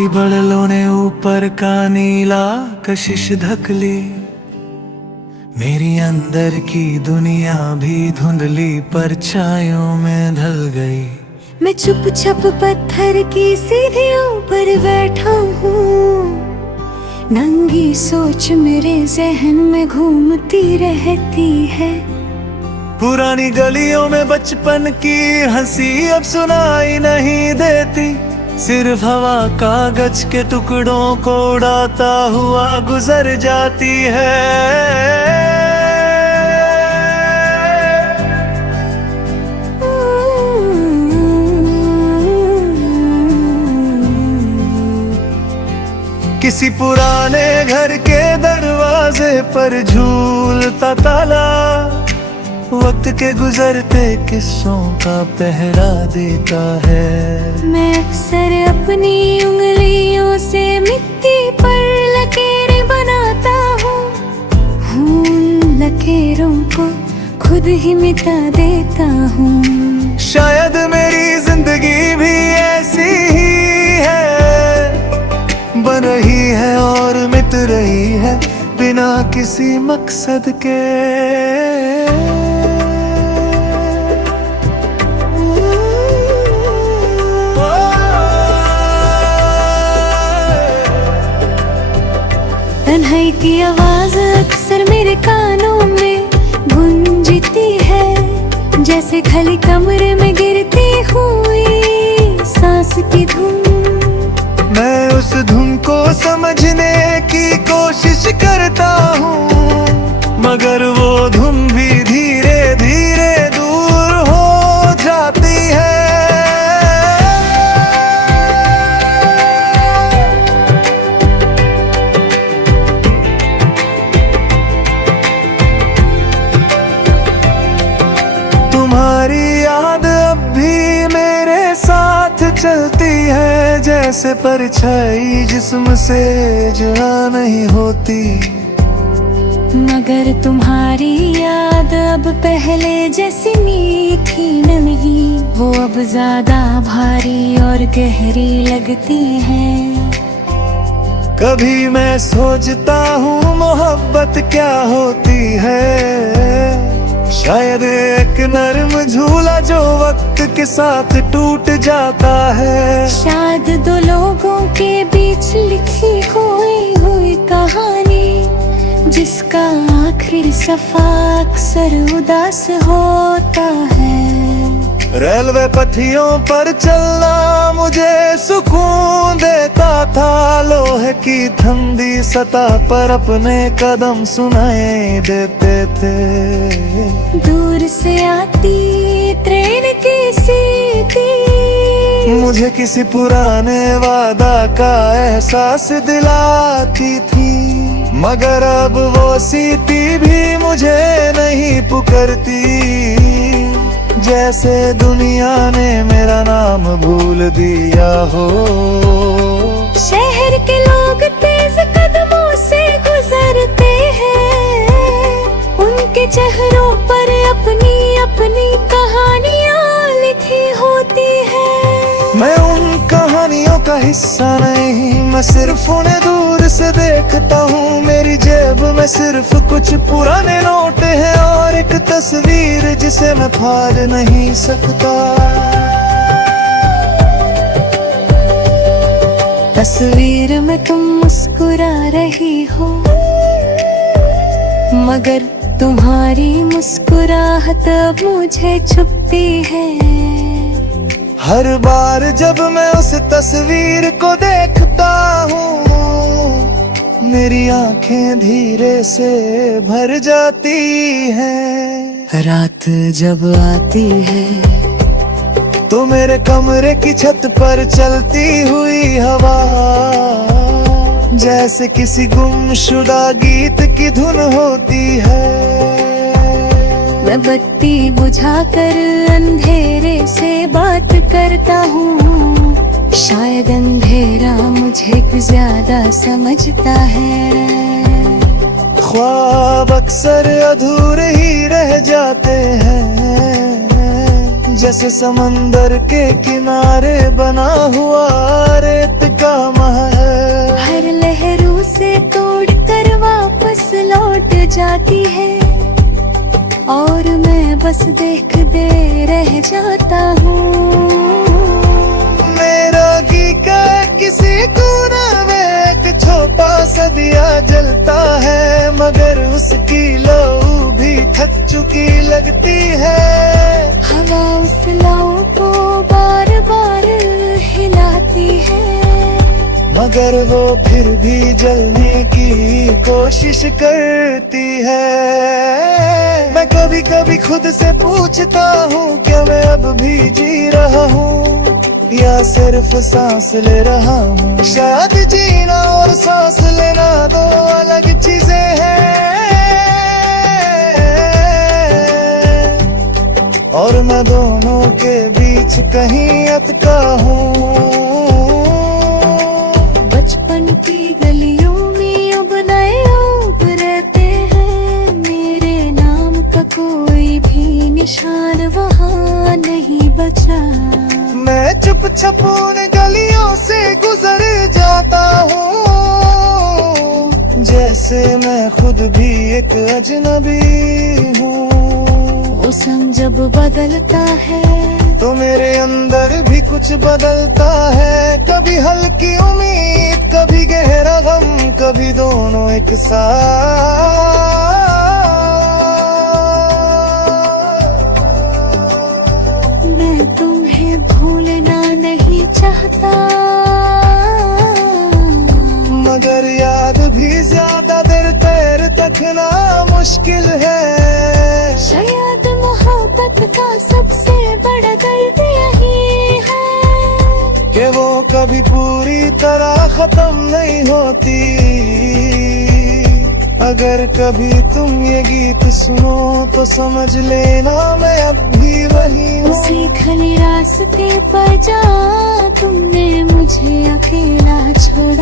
भारी बदलों ने ऊपर का नीला कशिश ढक ली। मेरी अंदर की दुनिया भी धुंधली परछाइयों में ढल गई। मैं चुपचाप पत्थर की सीढ़ियों पर बैठा हूँ। नंगी सोच मेरे जहन में घूमती रहती है। पुरानी गलियों में बचपन की हंसी अब सुनाई नहीं देती। सिर्फ हवा कागज के टुकड़ों को उड़ाता हुआ गुजर जाती है। किसी पुराने घर के दरवाजे पर झूलता ताला, वक्त के गुजरते किस्सों का पहरा देता है। मैं अक्सर अपनी उंगलियों से मिट्टी पर लकीरें बनाता हूँ। उन लकीरों को खुद ही मिटा देता हूँ। शायद मेरी जिंदगी भी ऐसी ही है, बन रही है और मिट रही है बिना किसी मकसद के। तन्हाई की आवाज अक्सर मेरे कानों में गूंजती है, जैसे खाली कमरे में गिरती हुई सांस की धुन। मैं उस धुन को समझने की कोशिश करता हूँ, मगर वो धुन भी धीरे धीरे दूर हो जाती है। तुम्हारी याद अब भी मेरे साथ चलती है, जैसे परछाई जिस्म से जुड़ा नहीं होती। मगर तुम्हारी याद अब पहले जैसी मीठी नहीं, वो अब ज्यादा भारी और गहरी लगती है। कभी मैं सोचता हूँ मोहब्बत क्या होती है, शायद एक नर्म झूला जो वक्त के साथ टूट जाता है। शायद दो लोगों के बीच लिखी खोई हुई कहानी, जिसका आखिरी सफा अक्सर उदास होता है। रेलवे पथियों पर चलना मुझे सुकून देता था, लोहे की ठंडी सतह पर अपने कदम सुनाई देते थे। दूर से आती ट्रेन की सीटी मुझे किसी पुराने वादा का एहसास दिलाती थी, मगर अब वो सीटी भी मुझे नहीं पुकारती। जैसे दुनिया ने मेरा नाम भूल दिया हो। शहर के लोग तेज कदमों से गुजरते हैं, उनके चेहरों पर अपनी अपनी कहानियां लिखी होती है। मैं उन कहानियों का हिस्सा नहीं, मैं सिर्फ उन्हें दूर से देखता हूँ। मेरी जेब में सिर्फ कुछ पुराने नोट हैं और एक तस्वीर जिसे मैं फाड़ नहीं सकता। तस्वीर में तुम मुस्कुरा रही हो, मगर तुम्हारी मुस्कुराहट अब मुझे छुपती है। हर बार जब मैं उस तस्वीर को देखता हूँ, मेरी आंखें धीरे से भर जाती हैं। रात जब आती है तो मेरे कमरे की छत पर चलती हुई हवा, जैसे किसी गुमशुदा गीत की धुन होती है। मैं बत्ती बुझाकर अंधेरे से बात करता हूँ, शायद अंधेरा मुझे कुछ ज्यादा समझता है। ख्वाब अक्सर अधूरे ही रह जाते हैं, जैसे समंदर के किनारे बना हुआ रेत का महल। हर लहरों से तोड़ कर वापस लौट जाती है और मैं बस देख दे रह जाता हूँ। मेरा घी का किसी कोना में एक छोटा सा दिया जलता है, मगर उसकी लौ भी थक चुकी लगती है। हवा उस लौ को बार बार हिलाती है, मगर वो फिर भी जलने की कोशिश करती है। मैं कभी कभी खुद से पूछता हूँ, क्या मैं अब भी जी रहा हूँ या सिर्फ सांस ले रहा हूँ। शायद जीना और सांस लेना दो अलग चीजें हैं, और मैं दोनों के बीच कहीं अटका हूँ। बचपन की गलियों में अब नए लोग रहते हैं, मेरे नाम का कोई भी निशान वहाँ नहीं बचा। मैं चुप छुप उन गलियों से गुजर जाता हूँ, जैसे मैं खुद भी एक अजनबी हूँ। मौसम जब बदलता है तो मेरे अंदर भी कुछ बदलता है, कभी हल्की उम्मीद, कभी गहरा गम, कभी दोनों एक साथ। मैं तुम्हें भूलना नहीं चाहता, मगर याद भी ज्यादा देर तैर तकना मुश्किल है। शायद मोहब्बत का सबसे बड़ा दर्द यही है कि वो कभी पूरी तरह खत्म नहीं होती। अगर कभी तुम ये गीत सुनो तो समझ लेना मैं अब भी वही हूँ। उसी खली रास्ते पर जा तुमने मुझे अकेला छोड़ा।